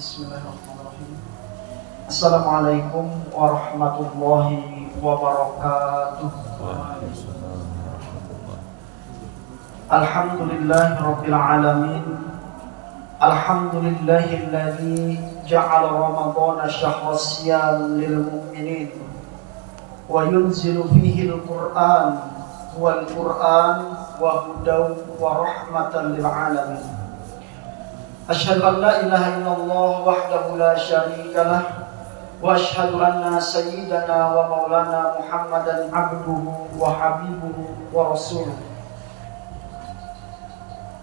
Bismillahirrahmanirrahim. Assalamualaikum warahmatullahi wabarakatuh. Alhamdulillahirabbil alamin. Alhamdulillahilladzi ja'ala ramadhana syahra siyam lil mu'minin wa yunzilu fihi al-Qur'an wal Qur'an wa hudaw wa rahmatan lil alamin. Asyhadu an la ilaha illallah wahdahu la syarika lah wa asyhadu anna sayyidana wa maulana Muhammadan abduhu wa habibuhu wa rasuluh.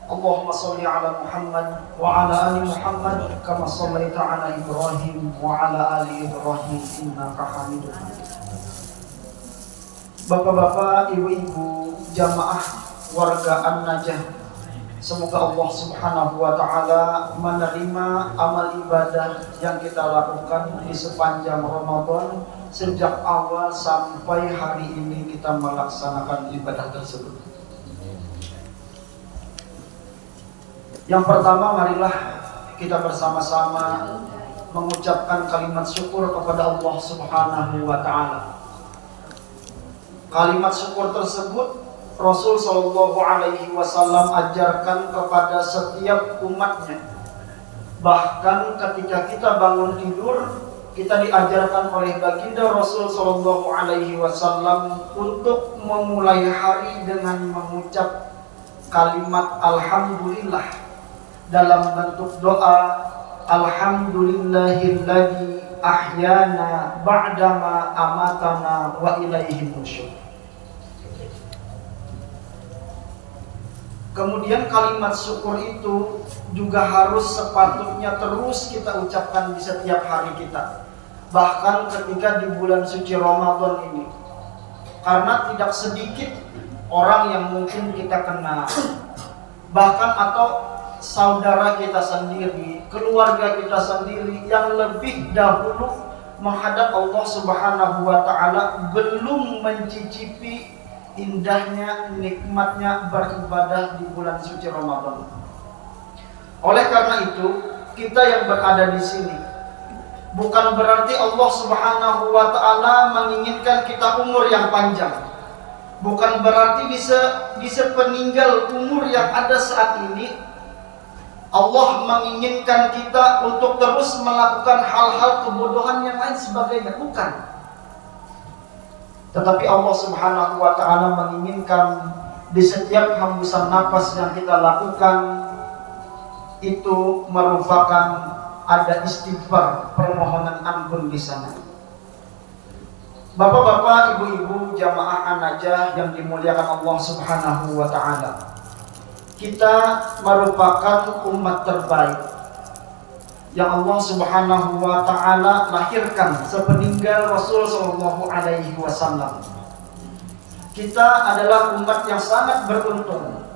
Allahumma shalli ala Muhammad wa ala ali Muhammad kama shallaita ala Ibrahim wa ala ali Ibrahim innaka Hamidum Majid. Bapak-bapak, ibu-ibu, jamaah warga An-Najah, semoga Allah Subhanahu wa taala menerima amal ibadah yang kita lakukan di sepanjang Ramadan sejak awal sampai hari ini kita melaksanakan ibadah tersebut. Yang pertama, marilah kita bersama-sama mengucapkan kalimat syukur kepada Allah Subhanahu wa taala. Kalimat syukur tersebut Rasul Shallallahu Alaihi Wasallam ajarkan kepada setiap umatnya. Bahkan ketika kita bangun tidur, kita diajarkan oleh baginda Rasul Shallallahu Alaihi Wasallam untuk memulai hari dengan mengucap kalimat Alhamdulillah dalam bentuk doa, Alhamdulillahilladzi ahyana ba'dama amatana wa ilaihin nusyur. Kemudian kalimat syukur itu juga harus sepatutnya terus kita ucapkan di setiap hari kita, bahkan ketika di bulan suci Ramadan ini. Karena tidak sedikit orang yang mungkin kita kenal, bahkan atau saudara kita sendiri, keluarga kita sendiri yang lebih dahulu menghadap Allah Subhanahu wa taala belum mencicipi indahnya, nikmatnya beribadah di bulan suci Ramadan. Oleh karena itu, kita yang berada di sini bukan berarti Allah Subhanahu wa taala menginginkan kita umur yang panjang. Bukan berarti bisa peninggal umur yang ada saat ini Allah menginginkan kita untuk terus melakukan hal-hal kebodohan yang lain sebagainya. Bukan. Tetapi Allah Subhanahu wa taala menginginkan di setiap hembusan nafas yang kita lakukan itu merupakan ada istighfar, permohonan ampun di sana. Bapak-bapak, ibu-ibu, jamaah An-Najah yang dimuliakan Allah Subhanahu wa taala. Kita merupakan umat terbaik yang Allah Subhanahu wa taala lahirkan sepeninggal Rasul sallallahu alaihi wasallam. Kita adalah umat yang sangat beruntung.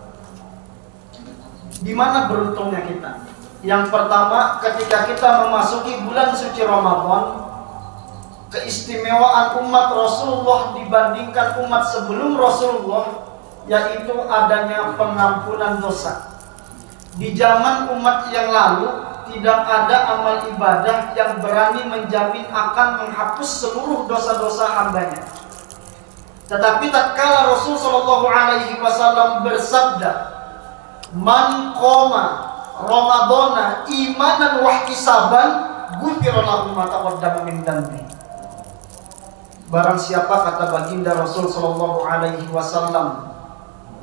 Di mana beruntungnya kita? Yang pertama, ketika kita memasuki bulan suci Ramadan, keistimewaan umat Rasulullah dibandingkan umat sebelum Rasulullah yaitu adanya pengampunan dosa. Di zaman umat yang lalu tidak ada amal ibadah yang berani menjamin akan menghapus seluruh dosa-dosa hambanya. Tetapi tatkala Rasul sallallahu alaihi wasallam bersabda, "Man qoma Ramadana imanan wa ihtisaban, ghufira lahu ma taqaddama min dhanbi." Barang siapa, kata baginda Rasul sallallahu alaihi wasallam,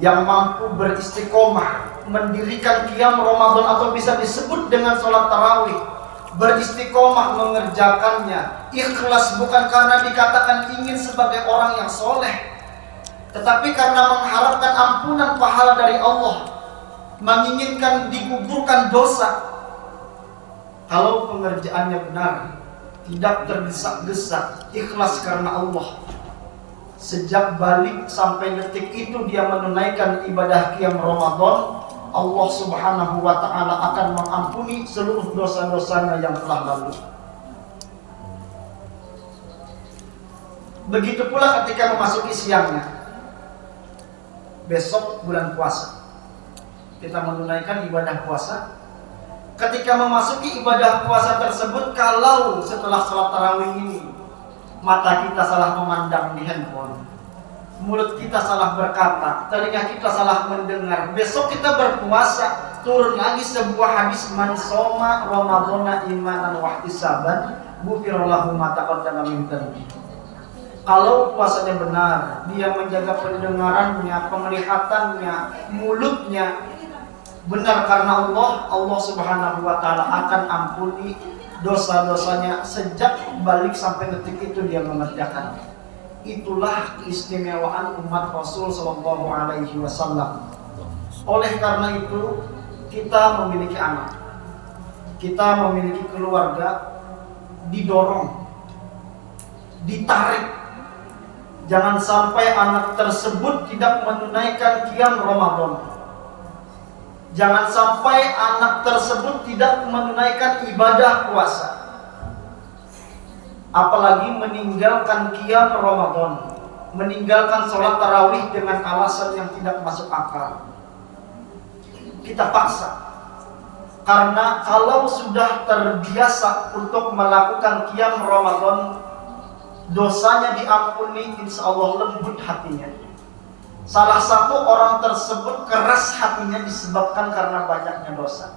yang mampu beristiqomah mendirikan qiyam Ramadan atau bisa disebut dengan sholat tarawih, beristiqomah mengerjakannya, ikhlas bukan karena dikatakan ingin sebagai orang yang soleh, tetapi karena mengharapkan ampunan pahala dari Allah, menginginkan digugurkan dosa. Kalau pengerjaannya benar, tidak tergesa-gesa, ikhlas karena Allah, sejak balik sampai detik itu dia menunaikan ibadah qiyam Ramadan, Allah Subhanahu wa taala akan mengampuni seluruh dosa-dosanya yang telah lalu. Begitu pula ketika memasuki siangnya. Besok bulan puasa, kita menunaikan ibadah puasa. ketika memasuki ibadah puasa tersebut, kalau setelah sholat tarawih ini mata kita salah memandang di handphone, mulut kita salah berkata, telinga kita salah mendengar, besok kita berpuasa, turun lagi sebuah hadis, man shoma ramadhana imanan wa ihtisaban ghufira lahu ma taqaddama min dhanbi. Kalau puasanya benar, dia menjaga pendengarannya, penglihatannya, mulutnya benar karena Allah Subhanahu wa taala akan ampuni dosa-dosanya sejak balik sampai detik itu dia mengerjakan. Itulah keistimewaan umat Rasul sallallahu alaihi wasallam. Oleh karena itu, kita memiliki anak, kita memiliki keluarga, didorong, ditarik. Jangan sampai anak tersebut tidak menunaikan qiyam Ramadan. Jangan sampai anak tersebut tidak menunaikan ibadah puasa. Apalagi meninggalkan qiyam Ramadan, meninggalkan sholat tarawih dengan alasan yang tidak masuk akal. Kita paksa. Karena kalau sudah terbiasa untuk melakukan qiyam Ramadan, dosanya diampuni, insya Allah lembut hatinya. Salah satu orang tersebut keras hatinya disebabkan karena banyaknya dosa.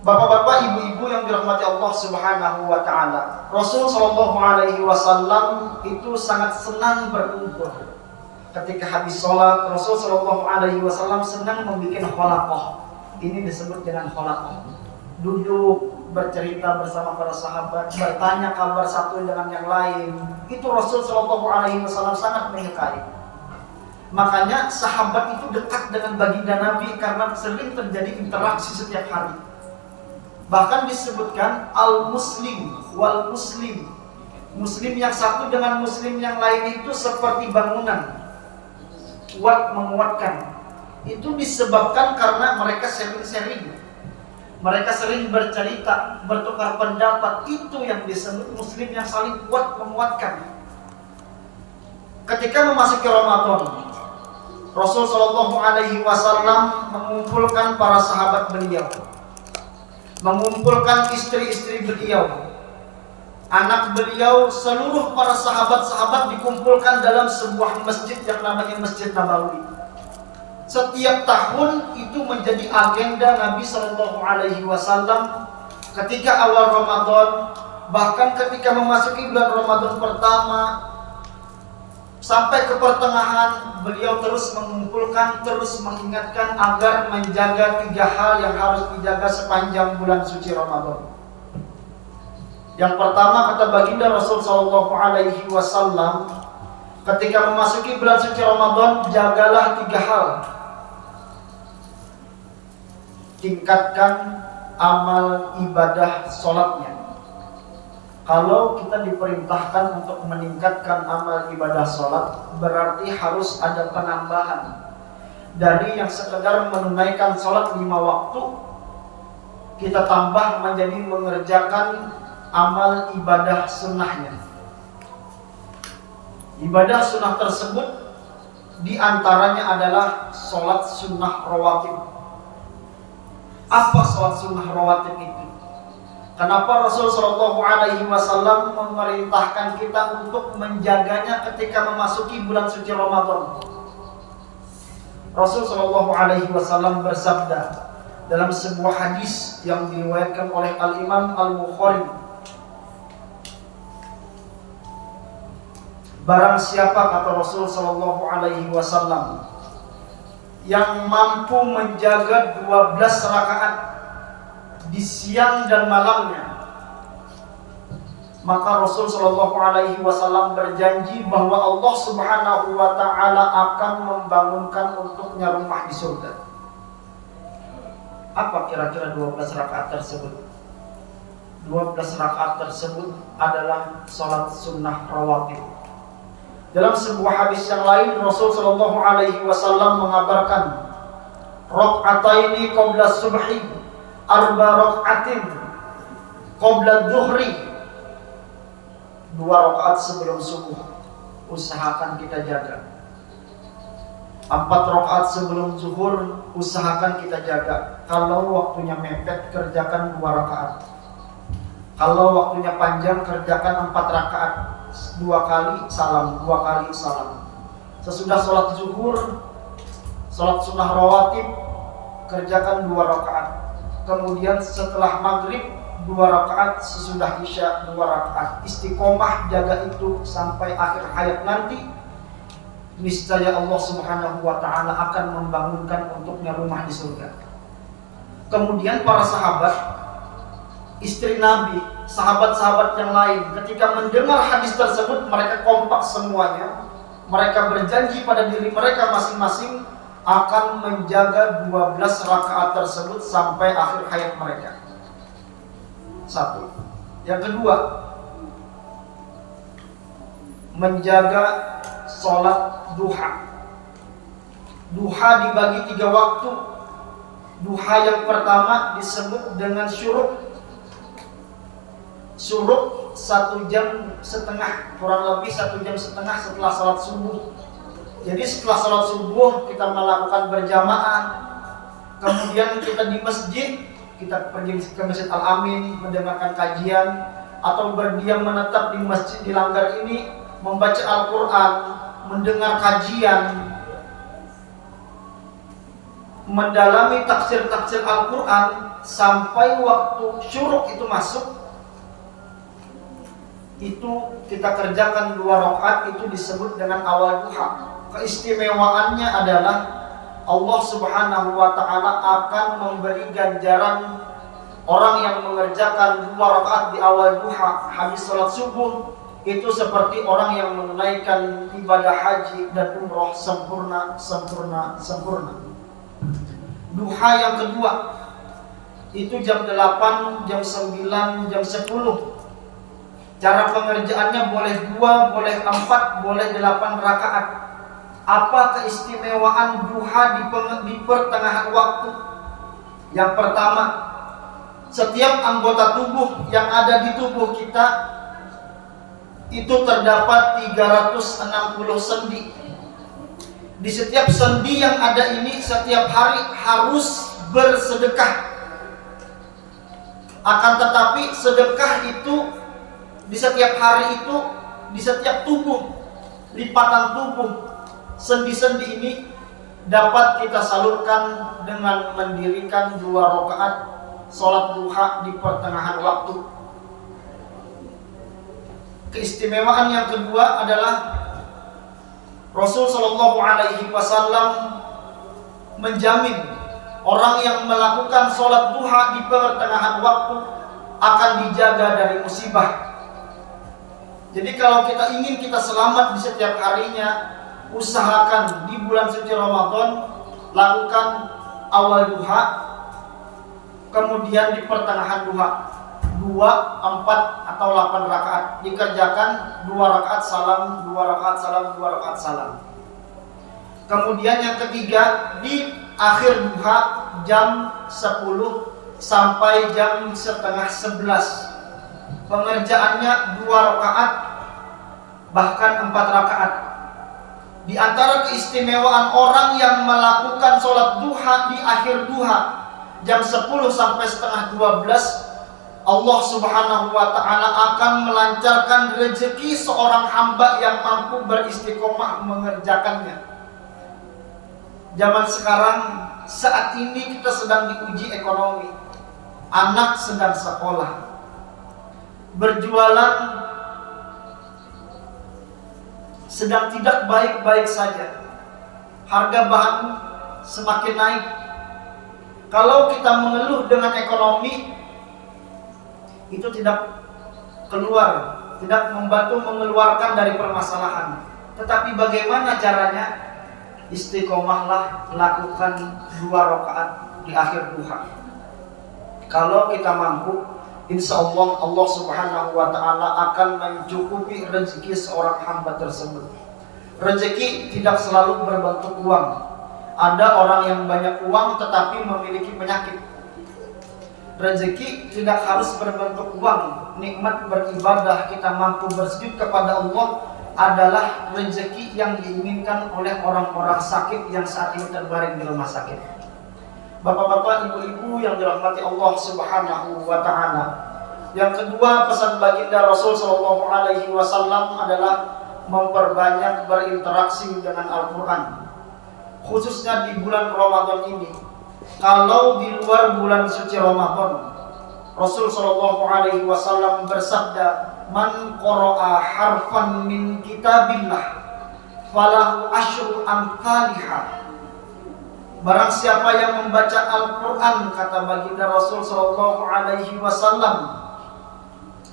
Bapak-bapak, ibu-ibu yang dirahmati Allah Subhanahu wa taala, Rasul sallallahu alaihi wasallam itu sangat senang berkumpul. Ketika habis sholat, Rasul sallallahu alaihi wasallam senang membuat khalaqah. Ini disebut dengan khalaqah. Duduk bercerita bersama para sahabat, bertanya kabar satu dengan yang lain. Itu Rasul sallallahu alaihi wasallam sangat menyukai. Makanya sahabat itu dekat dengan baginda Nabi karena sering terjadi interaksi setiap hari. Bahkan disebutkan al-muslim wal muslim. Muslim yang satu dengan muslim yang lain itu seperti bangunan, kuat menguatkan. Itu disebabkan karena mereka sharing-sharing. Mereka sering bercerita, bertukar pendapat. Itu yang disebut muslim yang saling kuat menguatkan. Ketika memasuki Ramadan, Rasul sallallahu alaihi wasallam mengumpulkan para sahabat beliau, mengumpulkan istri-istri beliau, anak beliau, seluruh para sahabat-sahabat dikumpulkan dalam sebuah masjid yang namanya Masjid Nabawi. Setiap tahun itu menjadi agenda Nabi sallallahu alaihi wasallam ketika awal Ramadan, bahkan ketika memasuki bulan Ramadan pertama sampai ke pertengahan, beliau terus mengumpulkan, terus mengingatkan agar menjaga 3 hal yang harus dijaga sepanjang bulan suci Ramadan. Yang pertama, kata baginda Rasul sallallahu alaihi wasallam, ketika memasuki bulan suci Ramadan, jagalah 3 hal. Tingkatkan amal ibadah sholatnya. Kalau kita diperintahkan untuk meningkatkan amal ibadah sholat, berarti harus ada penambahan. Dari yang sekedar menunaikan sholat 5 waktu, kita tambah menjadi mengerjakan amal ibadah sunnahnya. Ibadah sunnah tersebut diantaranya adalah sholat sunnah rawatib. Apa sholat sunnah rawatib itu? Kenapa Rasul sallallahu alaihi wasallam memerintahkan kita untuk menjaganya ketika memasuki bulan suci Ramadan? Rasul sallallahu alaihi wasallam bersabda dalam sebuah hadis yang diriwayatkan oleh Al-Imam Al-Bukhari, barang siapa, kata Rasul sallallahu alaihi wasallam, yang mampu menjaga 12 rakaat di siang dan malamnya, maka Rasul sallallahu alaihi wasallam berjanji bahwa Allah Subhanahu wa taala akan membangunkan untuknya rumah di surga. Apa kira-kira 12 rakaat tersebut? 12 rakaat tersebut adalah salat sunnah rawatib. Dalam sebuah hadis yang lain, Rasul sallallahu alaihi wasallam mengabarkan, raq'ataini qabla subhi, arba raq'atin qabla dhuhri. 2 rakaat sebelum subuh usahakan kita jaga. 4 rakaat sebelum zuhur usahakan kita jaga. Kalau waktunya mepet, kerjakan 2 rakaat. Kalau waktunya panjang, kerjakan 4 rakaat. 2 kali salam, 2 kali salam. Sesudah sholat zuhur, sholat sunnah rawatib, kerjakan 2 rakaat. Kemudian setelah maghrib 2 rakaat, sesudah isya 2 rakaat. Istiqomah jaga itu sampai akhir hayat nanti. Niscaya Allah Subhanahu wa taala akan membangunkan untuknya rumah di surga. Kemudian para sahabat, istri Nabi, sahabat-sahabat yang lain, ketika mendengar hadis tersebut, mereka kompak semuanya. Mereka berjanji pada diri mereka masing-masing akan menjaga 12 rakaat tersebut sampai akhir hayat mereka. Satu. Yang kedua, menjaga sholat duha. Duha dibagi 3 waktu. Duha yang pertama disebut dengan syuruk. Syuruk 1,5 jam, kurang lebih 1,5 jam setelah sholat subuh. Jadi setelah sholat subuh kita melakukan berjamaah, kemudian kita di masjid, kita pergi ke Masjid Al-Amin mendengarkan kajian, atau berdiam menetap di masjid di Langgar ini membaca Al-Quran, mendengar kajian, mendalami tafsir-tafsir Al-Quran sampai waktu syuruk itu masuk. Itu kita kerjakan 2 rakaat, itu disebut dengan awal duha. Keistimewaannya adalah Allah Subhanahu wa taala akan memberi ganjaran orang yang mengerjakan 2 rakaat di awal duha habis sholat subuh itu seperti orang yang menunaikan ibadah haji dan umroh sempurna. Duha yang kedua itu jam 8, jam 9, jam 10. Cara pengerjaannya boleh 2, boleh 4, boleh 8 rakaat. Apa keistimewaan duha di pertengahan waktu? Yang pertama, setiap anggota tubuh yang ada di tubuh kita itu terdapat 360 sendi. Di setiap sendi yang ada ini setiap hari harus bersedekah. Akan tetapi sedekah itu di setiap hari itu, di setiap tubuh, lipatan tubuh, sendi-sendi ini dapat kita salurkan dengan mendirikan 2 rakaat sholat duha di pertengahan waktu. Keistimewaan yang kedua adalah Rasul Shallallahu Alaihi Wasallam menjamin orang yang melakukan sholat duha di pertengahan waktu akan dijaga dari musibah. Jadi kalau kita ingin kita selamat di setiap harinya, usahakan di bulan suci Ramadan lakukan awal duha, kemudian di pertengahan duha 2, 4 atau 8 rakaat. Dikerjakan 2 rakaat salam, 2 rakaat salam, 2 rakaat salam. Kemudian yang ketiga, di akhir duha jam 10 sampai jam setengah 11. Pengerjaannya 2 rakaat bahkan 4 rakaat. Di antara keistimewaan orang yang melakukan sholat duha di akhir duha jam 10 sampai setengah 12, Allah Subhanahu wa taala akan melancarkan rezeki seorang hamba yang mampu beristiqomah mengerjakannya. Zaman sekarang, saat ini kita sedang diuji ekonomi. Anak sedang sekolah, berjualan sedang tidak baik-baik saja. Harga bahan semakin naik. Kalau kita mengeluh dengan ekonomi, itu tidak keluar, tidak membantu mengeluarkan dari permasalahan. Tetapi bagaimana caranya? Istiqomahlah, lakukan 2 rakaat di akhir duha. Kalau kita mampu, insya Allah Allah Subhanahu wa taala akan mencukupi rezeki seorang hamba tersebut. Rezeki tidak selalu berbentuk uang. Ada orang yang banyak uang tetapi memiliki penyakit. Rezeki tidak harus berbentuk uang. Nikmat beribadah, kita mampu bersujud kepada Allah adalah rezeki yang diinginkan oleh orang-orang sakit yang saat ini terbaring di rumah sakit. Bapak-bapak, ibu-ibu yang dirahmati Allah Subhanahu wa taala. Yang kedua, pesan baginda Rasul sallallahu alaihi wasallam adalah memperbanyak berinteraksi dengan Al-Qur'an. Khususnya di bulan Ramadan ini. Kalau di luar bulan suci Ramadan, Rasul sallallahu alaihi wasallam bersabda, "Man qara'a harfan min kitabillah falahu asyru amsalihah." Barang siapa yang membaca Al-Qur'an, kata baginda Rasul sallallahu alaihi wasallam,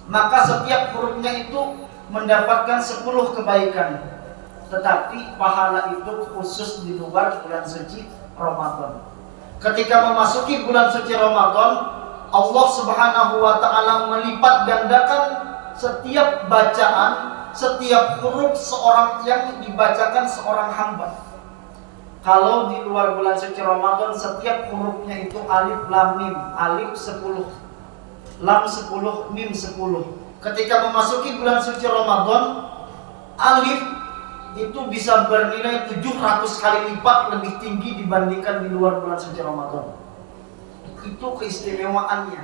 maka setiap hurufnya itu mendapatkan 10 kebaikan. Tetapi pahala itu khusus di luar bulan suci Ramadan. Ketika memasuki bulan suci Ramadan, Allah Subhanahu wa taala melipat gandakan setiap bacaan, setiap huruf seorang yang dibacakan seorang hamba. Kalau di luar bulan suci Ramadan, setiap hurufnya itu alif lam mim, alif 10, lam 10, mim 10. Ketika memasuki bulan suci Ramadan, alif itu bisa bernilai 700 kali lipat lebih tinggi dibandingkan di luar bulan suci Ramadan. Itu keistimewaannya.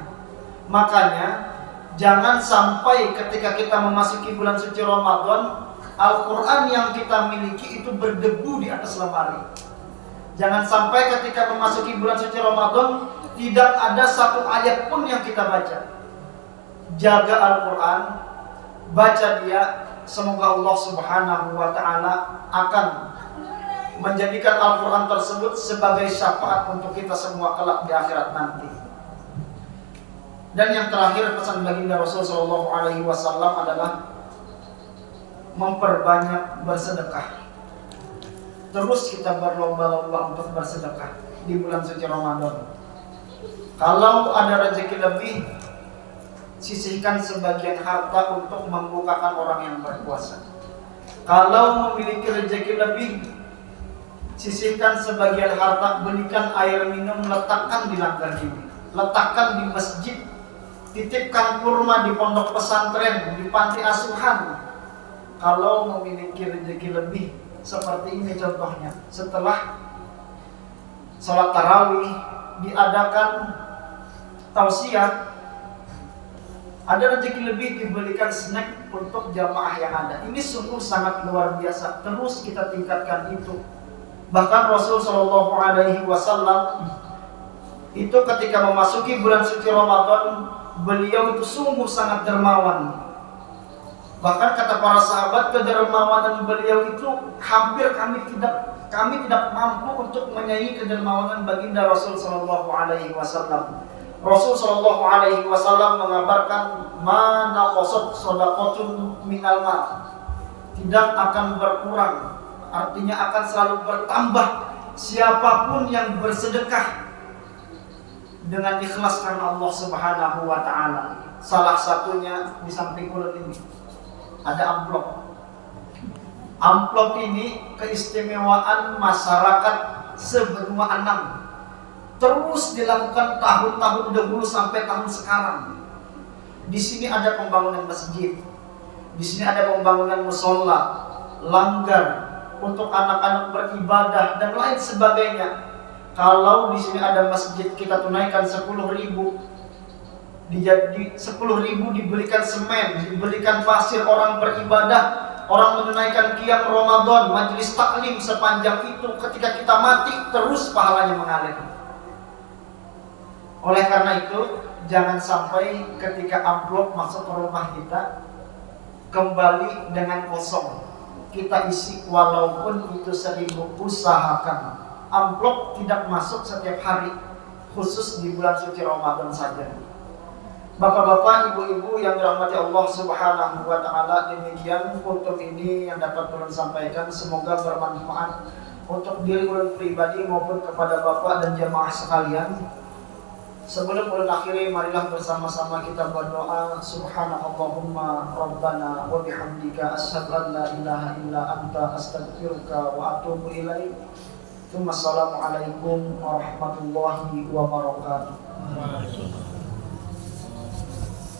Makanya jangan sampai ketika kita memasuki bulan suci Ramadan, Al-Quran yang kita miliki itu berdebu di atas lemari. Jangan sampai ketika memasuki bulan suci Ramadan tidak ada satu ayat pun yang kita baca. Jaga Al-Quran, baca dia. Semoga Allah Subhanahu wa ta'ala akan menjadikan Al-Quran tersebut sebagai syafaat untuk kita semua kelak di akhirat nanti. Dan yang terakhir, pesan baginda Rasul sallallahu alaihi wasallam adalah memperbanyak bersedekah. Terus kita berlomba-lomba untuk bersedekah di bulan suci Ramadan. Kalau ada rezeki lebih, sisihkan sebagian harta untuk membukakan orang yang berpuasa. Kalau memiliki rezeki lebih, sisihkan sebagian harta, belikan air minum, letakkan di langgar ini, letakkan di masjid, titipkan kurma di pondok pesantren, di panti asuhan. Kalau memiliki rezeki lebih, seperti ini contohnya. Setelah sholat tarawih diadakan tausiah, ada rezeki lebih, diberikan snack untuk jamaah yang ada. Ini sungguh sangat luar biasa. Terus kita tingkatkan itu. Bahkan Rasul sallallahu alaihi wasallam itu ketika memasuki bulan suci Ramadan, beliau itu sungguh sangat dermawan. Bahkan kata para sahabat, kedermawanan beliau itu hampir kami tidak mampu untuk menyaingi kedermawanan baginda Rasul sallallahu alaihi wasallam. Rasul sallallahu alaihi wasallam mengabarkan, "Ma naqasat shadaqatun minal mal." Tidak akan berkurang, artinya akan selalu bertambah siapapun yang bersedekah dengan ikhlas karena Allah Subhanahu wa taala. Salah satunya di samping kulit ini ada amplop. Amplop ini keistimewaan masyarakat sebenua Anam. Terus dilakukan tahun-tahun dahulu sampai tahun sekarang. Di sini ada pembangunan masjid, di sini ada pembangunan musola, langgar untuk anak-anak beribadah dan lain sebagainya. Kalau di sini ada masjid, kita tunaikan 10.000, 10.000 dibelikan semen, dibelikan pasir, orang beribadah, orang menunaikan qiyam Ramadan, majelis taklim sepanjang itu. Ketika kita mati, terus pahalanya mengalir. Oleh karena itu, jangan sampai ketika amplop masuk ke rumah kita kembali dengan kosong. Kita isi walaupun itu 1.000, usahakan. Amplop tidak masuk setiap hari, khusus di bulan suci Ramadan saja. Bapak-bapak, ibu-ibu yang dirahmati Allah Subhanahu wa taala, demikian untuk ini yang dapat ulun sampaikan. Semoga bermanfaat untuk diri ulun pribadi maupun kepada Bapak dan jamaah sekalian. Sebelum ulun akhiri, marilah bersama-sama kita berdoa. Subhanakallahumma rabbana wa bihamdika asyhadu an la ilaha illa anta astaghfiruka wa atubu ilaik. Assalamualaikum warahmatullahi wabarakatuh.